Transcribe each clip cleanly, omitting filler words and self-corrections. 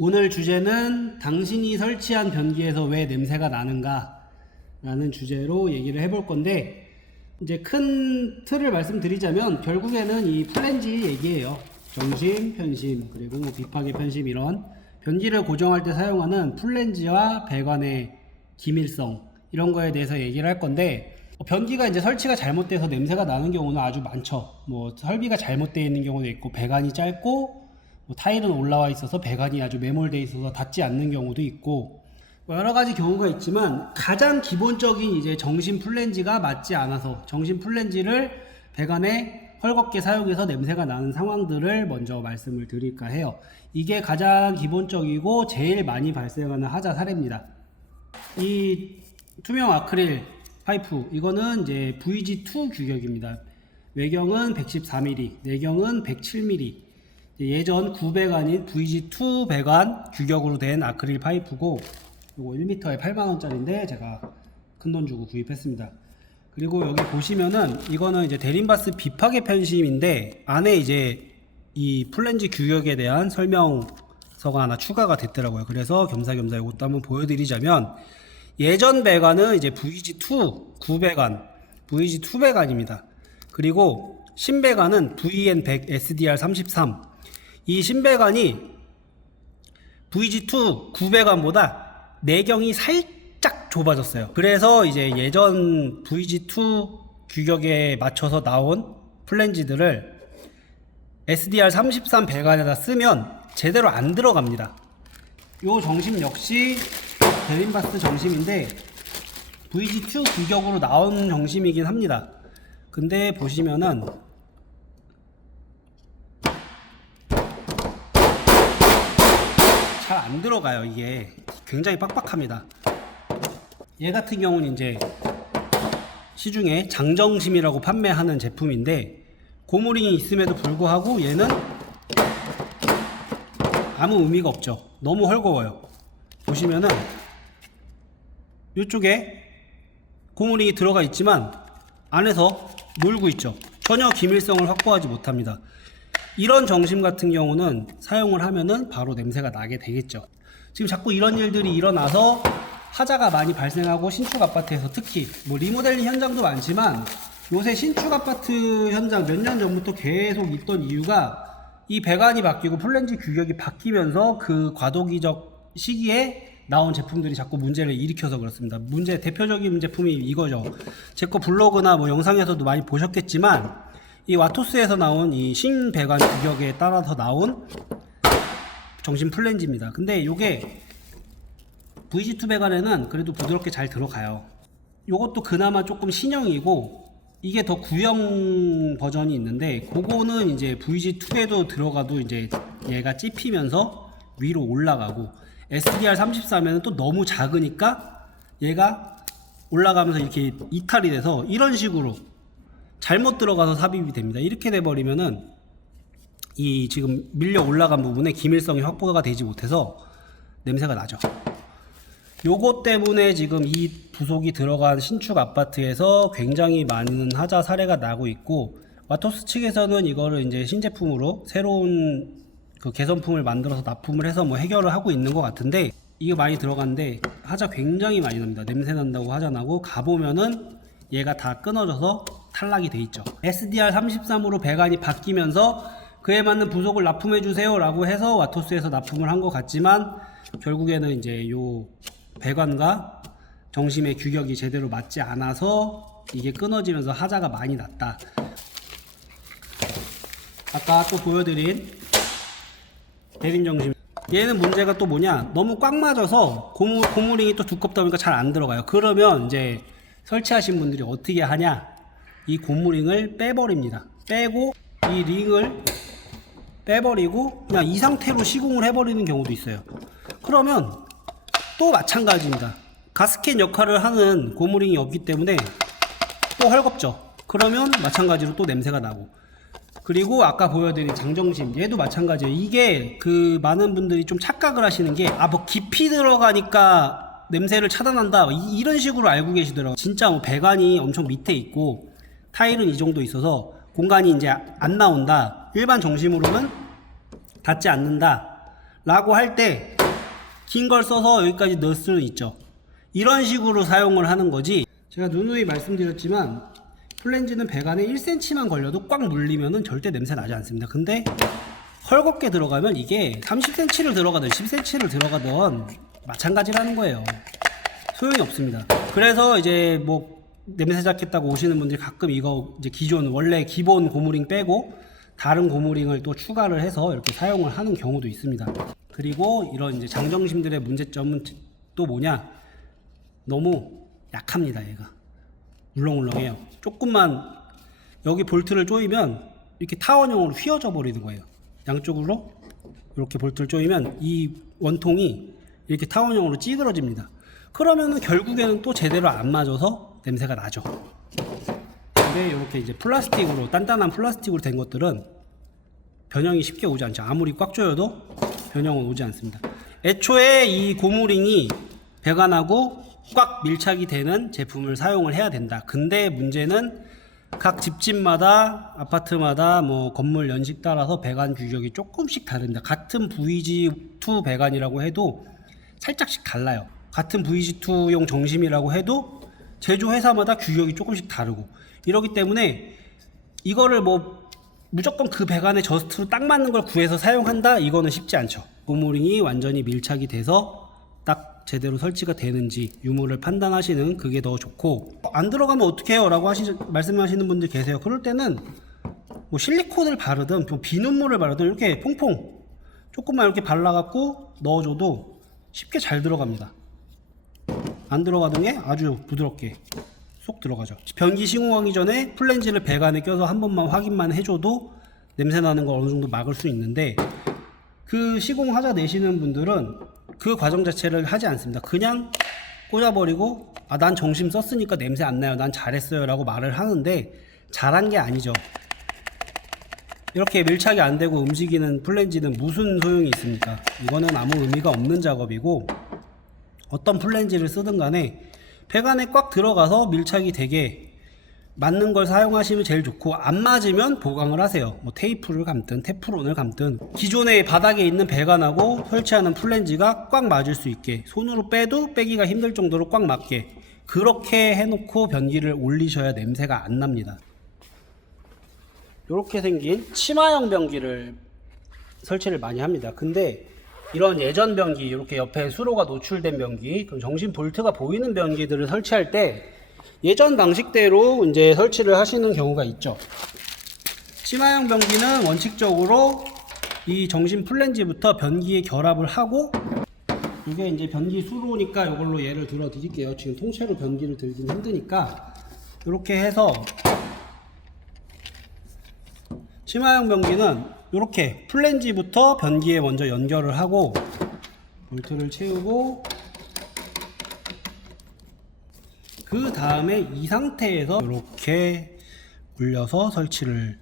오늘 주제는 당신이 설치한 변기에서 왜 냄새가 나는가 라는 주제로 얘기를 해볼 건데, 이제 큰 틀을 말씀드리자면 결국에는 이 플랜지 얘기예요. 정심, 편심, 그리고 뭐 비파계 편심, 이런 변기를 고정할 때 사용하는 플랜지와 배관의 기밀성, 이런 거에 대해서 얘기를 할 건데, 변기가 이제 설치가 잘못돼서 냄새가 나는 경우는 아주 많죠. 뭐 설비가 잘못되어 있는 경우도 있고, 배관이 짧고 뭐 타일은 올라와 있어서 배관이 아주 매몰되어 있어서 닿지 않는 경우도 있고, 뭐 여러 가지 경우가 있지만 가장 기본적인 이제 정심 플랜지가 맞지 않아서 정심 플랜지를 배관에 헐겁게 사용해서 냄새가 나는 상황들을 먼저 말씀을 드릴까 해요. 이게 가장 기본적이고 제일 많이 발생하는 하자 사례입니다. 이 투명 아크릴 파이프, 이거는 이제 VG2 규격입니다. 외경은 114mm, 내경은 107mm. 예전 9배관인 VG2 배관 규격으로 된 아크릴 파이프고, 이거 1m에 8만원짜리인데 제가 큰돈 주고 구입했습니다. 그리고 여기 보시면은 이거는 이제 대림바스 비파계 편심인데, 안에 이제 이 플랜지 규격에 대한 설명서가 하나 추가가 됐더라고요. 그래서 겸사겸사 이것도 한번 보여드리자면, 예전 배관은 이제 VG2 9배관, VG2 배관입니다. 그리고 신배관은 VN100 SDR33. 이 신배관이 VG2 9배관보다 내경이 살짝 좁아졌어요. 그래서 이제 예전 VG2 규격에 맞춰서 나온 플랜지들을 SDR33 배관에다 쓰면 제대로 안 들어갑니다. 요 정심 역시 대림바스 정심인데 VG2 규격으로 나온 정심이긴 합니다. 근데 보시면은 잘 안 들어가요. 이게 굉장히 빡빡합니다. 얘 같은 경우는 이제 시중에 장정심이라고 판매하는 제품인데, 고무링이 있음에도 불구하고 얘는 아무 의미가 없죠. 너무 헐거워요. 보시면은 이쪽에 고무링이 들어가 있지만 안에서 놀고 있죠. 전혀 기밀성을 확보하지 못합니다. 이런 정심 같은 경우는 사용을 하면은 바로 냄새가 나게 되겠죠. 지금 자꾸 이런 일들이 일어나서 하자가 많이 발생하고, 신축 아파트에서 특히 뭐 리모델링 현장도 많지만 요새 신축 아파트 현장 몇 년 전부터 계속 있던 이유가, 이 배관이 바뀌고 플랜지 규격이 바뀌면서 그 과도기적 시기에 나온 제품들이 자꾸 문제를 일으켜서 그렇습니다. 대표적인 제품이 이거죠. 제 거 블로그나 뭐 영상에서도 많이 보셨겠지만, 이 와토스에서 나온 이 신배관 규격에 따라서 나온 정심 플랜지입니다. 근데 요게 VG2 배관에는 그래도 부드럽게 잘 들어가요. 요것도 그나마 조금 신형이고, 이게 더 구형 버전이 있는데, 그거는 이제 VG2에도 들어가도 이제 얘가 찝히면서 위로 올라가고, SDR33에는 또 너무 작으니까 얘가 올라가면서 이렇게 이탈이 돼서 이런 식으로 잘못 들어가서 삽입이 됩니다. 이렇게 돼버리면은 이 지금 밀려 올라간 부분에 기밀성이 확보가 되지 못해서 냄새가 나죠. 요것 때문에 지금 이 부속이 들어간 신축 아파트에서 굉장히 많은 하자 사례가 나고 있고, 와토스 측에서는 이거를 이제 신제품으로 새로운 그 개선품을 만들어서 납품을 해서 뭐 해결을 하고 있는 것 같은데, 이게 많이 들어갔는데 하자 굉장히 많이 납니다. 냄새 난다고 하자 나고, 가보면은 얘가 다 끊어져서 탈락이 돼 있죠. SDR33으로 배관이 바뀌면서 그에 맞는 부속을 납품해 주세요 라고 해서 와토스에서 납품을 한 것 같지만, 결국에는 이제 요 배관과 정심의 규격이 제대로 맞지 않아서 이게 끊어지면서 하자가 많이 났다. 아까 또 보여드린 대림정심, 얘는 문제가 또 뭐냐, 너무 꽉 맞아서 고무링이 또 두껍다 보니까 잘 안 들어가요. 그러면 이제 설치하신 분들이 어떻게 하냐, 이 고무링을 빼버립니다. 빼고 이 링을 빼버리고 그냥 이 상태로 시공을 해버리는 경우도 있어요. 그러면 또 마찬가지입니다. 가스켓 역할을 하는 고무링이 없기 때문에 또 헐겁죠. 그러면 마찬가지로 또 냄새가 나고, 그리고 아까 보여드린 장정심, 얘도 마찬가지예요. 이게 그 많은 분들이 좀 착각을 하시는 게, 뭐 깊이 들어가니까 냄새를 차단한다, 이런 식으로 알고 계시더라고요. 진짜 뭐 배관이 엄청 밑에 있고 타일은 이 정도 있어서 공간이 이제 안 나온다, 일반 정심으로는 닿지 않는다 라고 할 때 긴 걸 써서 여기까지 넣을 수는 있죠. 이런 식으로 사용을 하는 거지, 제가 누누이 말씀드렸지만 플랜지는 배관에 1cm만 걸려도 꽉 물리면은 절대 냄새 나지 않습니다. 근데 헐겁게 들어가면 이게 30cm를 들어가든 10cm를 들어가든 마찬가지라는 거예요. 소용이 없습니다. 그래서 이제 뭐 냄새 잡겠다고 오시는 분들이 가끔 이거 이제 기존 원래 기본 고무링 빼고 다른 고무링을 또 추가를 해서 이렇게 사용을 하는 경우도 있습니다. 그리고 이런 이제 장정심들의 문제점은 또 뭐냐, 너무 약합니다. 얘가 울렁울렁해요. 조금만 여기 볼트를 조이면 이렇게 타원형으로 휘어져 버리는 거예요. 양쪽으로 이렇게 볼트를 조이면 이 원통이 이렇게 타원형으로 찌그러집니다. 그러면은 결국에는 또 제대로 안 맞아서 냄새가 나죠. 근데 이렇게 이제 플라스틱으로, 단단한 플라스틱으로 된 것들은 변형이 쉽게 오지 않죠. 아무리 꽉 조여도 변형은 오지 않습니다. 애초에 이 고무링이 배관하고 꽉 밀착이 되는 제품을 사용을 해야 된다. 근데 문제는 각 집집마다, 아파트마다, 뭐 건물 연식 따라서 배관 규격이 조금씩 다릅니다. 같은 VG2 배관이라고 해도 살짝씩 달라요. 같은 VG2용 정심이라고 해도 제조회사마다 규격이 조금씩 다르고, 이러기 때문에 이거를 뭐 무조건 그 배관에 저스트로 딱 맞는 걸 구해서 사용한다, 이거는 쉽지 않죠. 고무링이 완전히 밀착이 돼서 딱 제대로 설치가 되는지 유무를 판단하시는 그게 더 좋고, 안 들어가면 어떡해요 라고 말씀하시는 분들 계세요. 그럴 때는 뭐 실리콘을 바르든 뭐 비눗물을 바르든 이렇게 퐁퐁 조금만 이렇게 발라갖고 넣어줘도 쉽게 잘 들어갑니다. 안 들어가던 게 아주 부드럽게 쏙 들어가죠. 변기 시공하기 전에 플랜지를 배관에 껴서 한 번만 확인만 해줘도 냄새 나는 걸 어느 정도 막을 수 있는데, 그 시공하자 내시는 분들은 그 과정 자체를 하지 않습니다. 그냥 꽂아버리고 난 정심 썼으니까 냄새 안 나요, 난 잘했어요 라고 말을 하는데 잘한 게 아니죠. 이렇게 밀착이 안 되고 움직이는 플랜지는 무슨 소용이 있습니까? 이거는 아무 의미가 없는 작업이고, 어떤 플랜지를 쓰든 간에 배관에 꽉 들어가서 밀착이 되게 맞는 걸 사용하시면 제일 좋고, 안 맞으면 보강을 하세요. 뭐 테이프를 감든 테프론을 감든 기존의 바닥에 있는 배관하고 설치하는 플랜지가 꽉 맞을 수 있게, 손으로 빼도 빼기가 힘들 정도로 꽉 맞게 그렇게 해놓고 변기를 올리셔야 냄새가 안 납니다. 이렇게 생긴 치마형 변기를 설치를 많이 합니다. 근데 이런 예전 변기, 이렇게 옆에 수로가 노출된 변기, 그럼 정심 볼트가 보이는 변기들을 설치할 때 예전 방식대로 이제 설치를 하시는 경우가 있죠. 치마형 변기는 원칙적으로 이 정심 플랜지부터 변기에 결합을 하고, 이게 이제 변기 수로니까 이걸로 예를 들어 드릴게요. 지금 통째로 변기를 들긴 힘드니까 이렇게 해서, 치마형 변기는 이렇게 플랜지부터 변기에 먼저 연결을 하고 볼트를 채우고, 그 다음에 이 상태에서 이렇게 올려서 설치를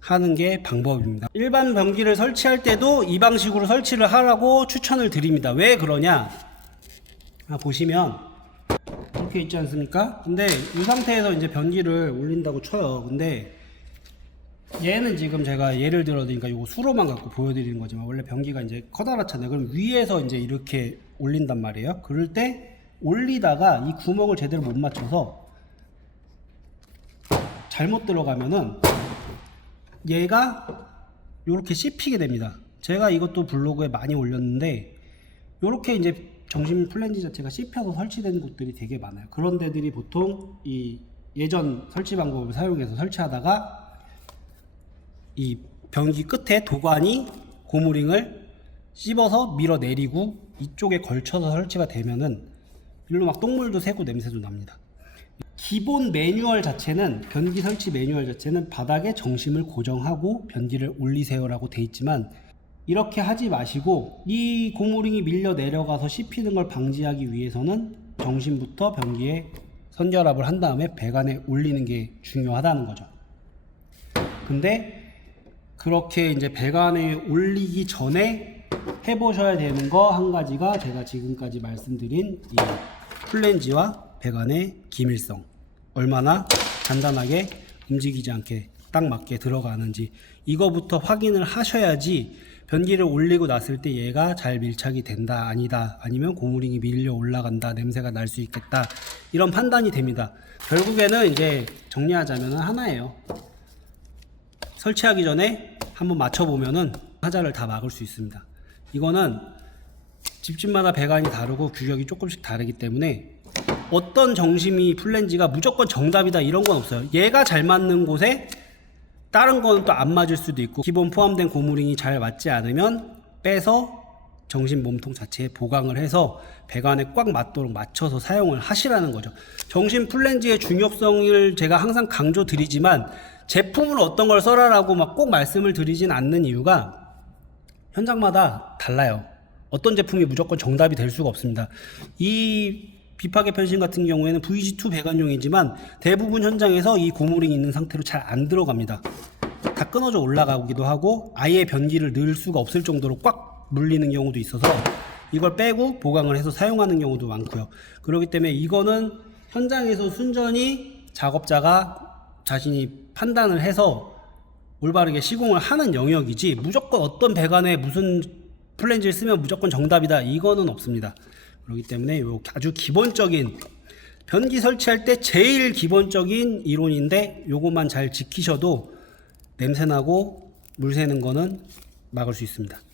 하는 게 방법입니다. 일반 변기를 설치할 때도 이 방식으로 설치를 하라고 추천을 드립니다. 왜 그러냐, 보시면 이렇게 있지 않습니까? 근데 이 상태에서 이제 변기를 올린다고 쳐요. 근데 얘는 지금 제가 예를 들어 드리니까 이거 수로만 갖고 보여드리는 거지만, 원래 변기가 이제 커다랗잖아요. 그럼 위에서 이제 이렇게 올린단 말이에요. 그럴 때 올리다가 이 구멍을 제대로 못 맞춰서 잘못 들어가면은 얘가 이렇게 씹히게 됩니다. 제가 이것도 블로그에 많이 올렸는데, 이렇게 이제 정심 플랜지 자체가 씹혀서 설치된 곳들이 되게 많아요. 그런 데들이 보통 이 예전 설치 방법을 사용해서 설치하다가 이 변기 끝에 도관이 고무링을 씹어서 밀어내리고 이쪽에 걸쳐서 설치가 되면은 일로 막 똥물도 새고 냄새도 납니다. 기본 매뉴얼 자체는, 변기 설치 매뉴얼 자체는 바닥에 정심을 고정하고 변기를 올리세요 라고 돼 있지만, 이렇게 하지 마시고 이 고무링이 밀려 내려가서 씹히는 걸 방지하기 위해서는 정심부터 변기에 선결합을 한 다음에 배관에 올리는 게 중요하다는 거죠. 근데 그렇게 이제 배관에 올리기 전에 해보셔야 되는 거 한 가지가 제가 지금까지 말씀드린 이 플랜지와 배관의 기밀성, 얼마나 간단하게 움직이지 않게 딱 맞게 들어가는지, 이거부터 확인을 하셔야지 변기를 올리고 났을 때 얘가 잘 밀착이 된다 아니다, 아니면 고무링이 밀려 올라간다, 냄새가 날 수 있겠다, 이런 판단이 됩니다. 결국에는 이제 정리하자면 하나예요. 설치하기 전에 한번 맞춰보면은 하자를 다 막을 수 있습니다. 이거는 집집마다 배관이 다르고 규격이 조금씩 다르기 때문에 어떤 정심이 플랜지가 무조건 정답이다 이런 건 없어요. 얘가 잘 맞는 곳에 다른 거는 또 안 맞을 수도 있고, 기본 포함된 고무링이 잘 맞지 않으면 빼서 정심 몸통 자체에 보강을 해서 배관에 꽉 맞도록 맞춰서 사용을 하시라는 거죠. 정심 플랜지의 중요성을 제가 항상 강조드리지만 제품을 어떤 걸 써라라고 막 꼭 말씀을 드리진 않는 이유가 현장마다 달라요. 어떤 제품이 무조건 정답이 될 수가 없습니다. 이 비파괴 편심 같은 경우에는 VG2 배관용이지만 대부분 현장에서 이 고무링이 있는 상태로 잘 안 들어갑니다. 다 끊어져 올라가기도 하고 아예 변기를 넣을 수가 없을 정도로 꽉 물리는 경우도 있어서 이걸 빼고 보강을 해서 사용하는 경우도 많고요. 그렇기 때문에 이거는 현장에서 순전히 작업자가 자신이 판단을 해서 올바르게 시공을 하는 영역이지, 무조건 어떤 배관에 무슨 플랜지를 쓰면 무조건 정답이다 이거는 없습니다. 그렇기 때문에 요 아주 기본적인 변기 설치할 때 제일 기본적인 이론인데 요것만 잘 지키셔도 냄새나고 물 새는 거는 막을 수 있습니다.